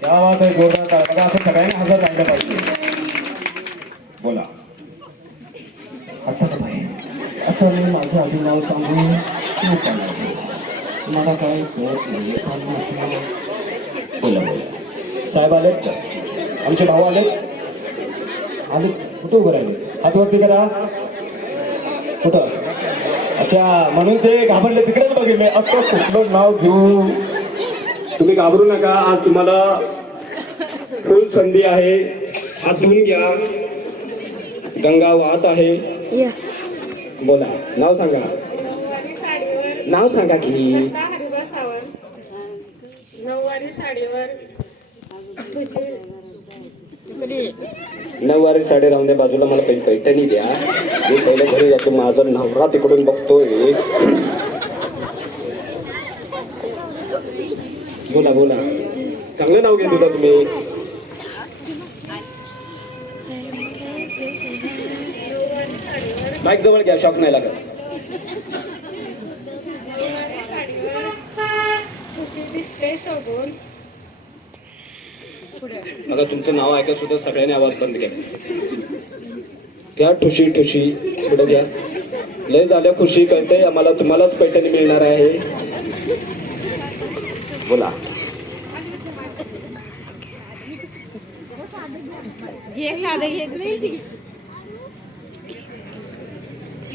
क्या बात आहे, जोरदार टाळ्या. असं सगळ्यांनी हजर राहिलं पाहिजे. बोला. आता मी माझं आधी नाव सांगून मला काय कळत नाही. बोला बोला. साहेब आलेत का? आमचे भाऊ आलेत? आले. कुठं उभं राहिले? हात वरती करा. कुठं? अच्छा, म्हणून ते घाबरले. तिकडेच बघेल मी. आता कुठलं नाव घेऊ? तुम्ही घाबरू नका. आज तुम्हाला फुल संधी आहे. हात धुवून घ्या. गंगा वाहत आहे. बोला, नाव सांगा. नाव सांगा की. नऊवारी साडी राहून द्या बाजूला. मला काही पैठणी द्या. मी पहिल्या घरी जातो. माझं नवरा तिकडून बघतोय. बोला बोला. चांगलं नाव घेत होता तुम्ही. बाईक जवळ घ्या, शॉक नाही लागत. आता तुमचं नाव ऐकत सुद्धा सगळ्यांनी आवाज बंद केला. घ्या ठुशी ठुशी. पुढे घ्या. लय झाल्या खुशी कळते आम्हाला. तुम्हालाच पैठणी मिळणार आहे. बोला. हे साधं हेच नाही.